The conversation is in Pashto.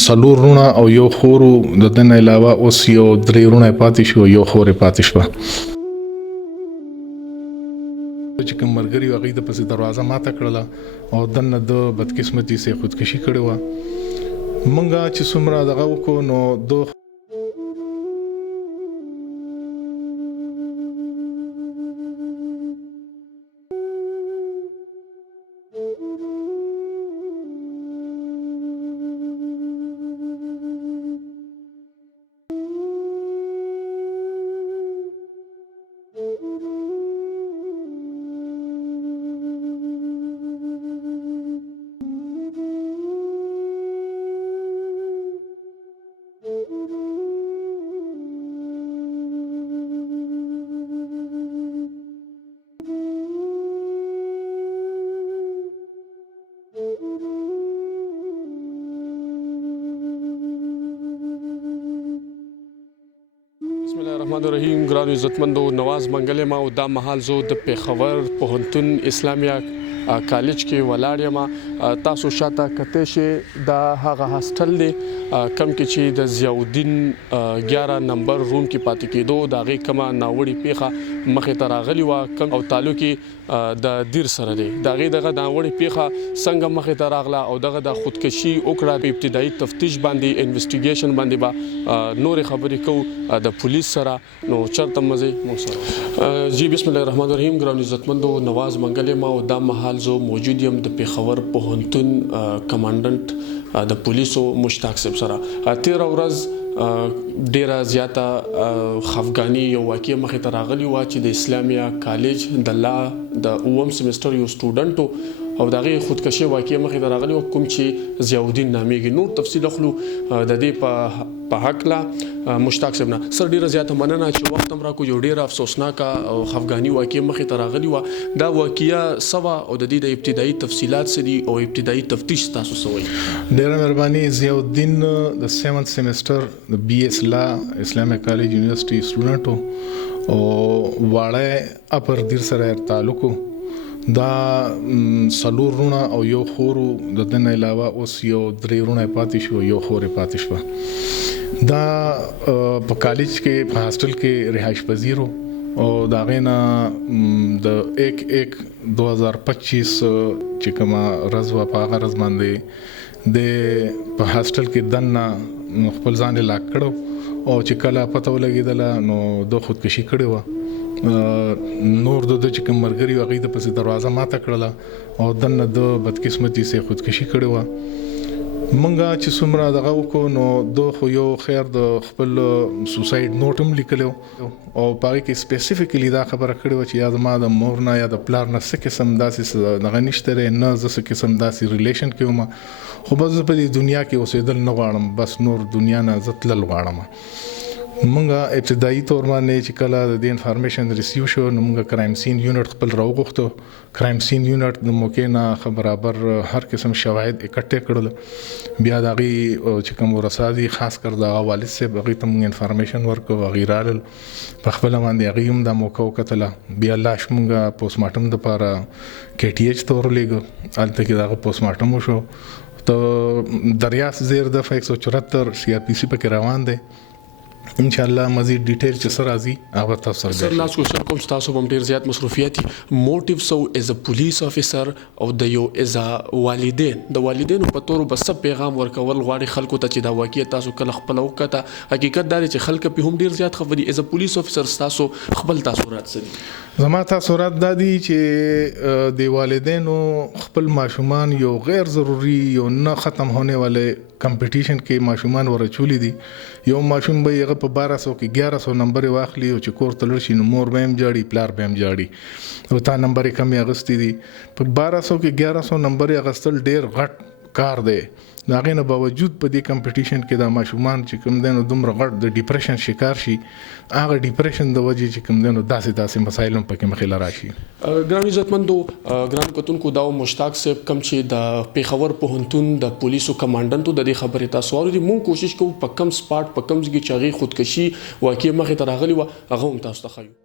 څلور رونه او یو خور د دې نه علاوه اوس یو درې رونه پاتې شو یو خور پاتې شوه چې کوم ملګري و هغوی د پسې دروازه ماته کړله او دننه د بدقسمتي سې خودکشي کړې وه مونږ چې څومره دغه وکړو نو د بسم الله الرحمن الرحیم ګرانو عزتمندو نواز منګل ما او دا مهال زه د پیښور پوهنتون اسلامیه کالج کې ولاړ یم تاسو شاته کتئ شئ دا هغه هاسټل دی کم کې چې د ضیاءالدین 11 نمبر روم کې پاتې کېدو د هغې کومه ناوړې پیښه مخې ته راغلې وه کم او تعلق یې د دیر سره دی د هغې دغه ناوړې پیښه څنګه مخې ته راغله او دغه د خودکشي وکړه په ابتدایي تفتیش باندې انویسټیګیشن باندې به نورې خبرې کوو د پولیس سره نو چېرته مزئ موږ سره جی بسم الله الرحمن الرحیم ګرانو عزتمندو نواز منګل یم او دا مهال زه موجود یم د پیښور پوهنتون کمانډنټ د پولیسو مشتاق صاحب سره تېره ورځ ډیره زیاته خفګاني یو واقعه مخې ته راغلې وه چې د اسلامیه کالج د لا د اووم سیمسټر یو سټوډنټ او د هغې خودکشي واقعه مخې ته راغلې وه کوم چې ضیاءالدین نامیږي نور تفصیل اخلو د دې په هکله مشتاق صاحب نه سر ډیره زیاته مننه چې وخت هم راکړو یو ډیره افسوسناکه او خفګاني واقعه مخې ته راغلې وه دا واقعه څه وه او د دې د ابتدایي تفصیلات څه دي او ابتدایي تفتیش تاسو څه وایي ډیره مهرباني ضیاءالدین د 7th سیمسټر د BS لا اسلامیه کالج یونیورسيټي سټوډنټ او واړه اپر دیر سره تعلق دا څلور رونه او یو خور د دې نه علاوه اوس یو درې رونه پاتې شو یو خور پاتې شوه دا په کالج کې په هاسټل کې رهائش پذیر او دا غینا د 1/1/2025 چې کومه ورځ وه په هغه ورځ باندې د په هاسټل کې دننه خپل ځان لاک کړو او چې کله پته ولګېدله نو د خودکشي کړې وه نور د چې کوم ملګري و هغوی د پسې دروازه ماته کړله او دننه د بدقسمتي سې خودکشي کړې وه مونږ چې څومره دغه وکړو نو د خو یو خیر د خپل سوسایډ نوټ هم لیکلی او په هغې کې سپیسیفیکلی دا خبره کړې وه چې یا زما د مور نه یا د پلار نه څه قسم داسې دغه نشته دی نه زه څه قسم داسې ریلیشن کې وم خو بس زه په دې دنیا کې اوسېدل نه غواړم بس نور دنیا نه زه تلل غواړم مونږ ابتدایي طور باندې چې کله د دې انفارمیشن ریسیو شو نو مونږ کرایم سین یونټ خپل راوغوښتو کرایم سین یونټ د موقع نه برابر هر قسم شواهد اکټې کړل بیا د هغې چې کوم ورسا دي خاص کر د هغه والد صاحب هغې ته مونږ انفارمیشن ورکړو هغې رالل په خپله باندې هغې هم دا موقع وکتله بیا لاش مونږ پوسټمارټم دپاره KTH ته ورلیږو هلته کې د هغه پوسټمارټم وشو ته دریاست زیر دفعه 174 CRPC پکې روان دی ان شاء الله مزید ډیټیل چې سره راځي هغه تاسو سره سر لاس کوشش کوم تاسو هم ډیر زیات مصروفیت موټیو سو از ا پولیس افیسر او د یو از والدین د والدینو په تور بس پیغام ورکول غواړي خلکو ته چې دا واقعي تاسو کله خپل وکړه حقیقت دا چې خلک په هم ډیر زیات خبري از ا پولیس افیسر تاسو خپل تاثرات څه دي زما تاثرات دا دي چې د والدینو خپل ماشومان یو غیر ضروري یو نه ختم ہونے والے کمپټیشن کې ماشومان ورچولي دي یو ماشوم به یې په 1200 کې 1100 نمبر واخلي او چې کور ته لړ شي نو مور به هم جاړي پلار به هم جاړي او تا نمبر کم یې اغستې دي په 1200 کې 1100 نمبر یې اغستل ډیر غټ کار دی دا غي نه باوجود په دې کمپټیشن کې دا ماشومان چې کوم دینو دومره غټ د ډیپریشن شکار شي هغه ډیپریشن د وجې چې کوم دینو داسې مسایل هم پکې مخې لراشي ګران عزتمندو ګران کتونکو دا مشتاق صاحب کم چې د پیښور پوهنتون د پولیسو کمانډنټو د دې خبرې تاسو اورئ مونږ کوشش کوو په کم سپاټ په کم ځای کې چې هغې خودکشي واقعي مخې ته راغلې وه هغه هم تاسو ته ښیو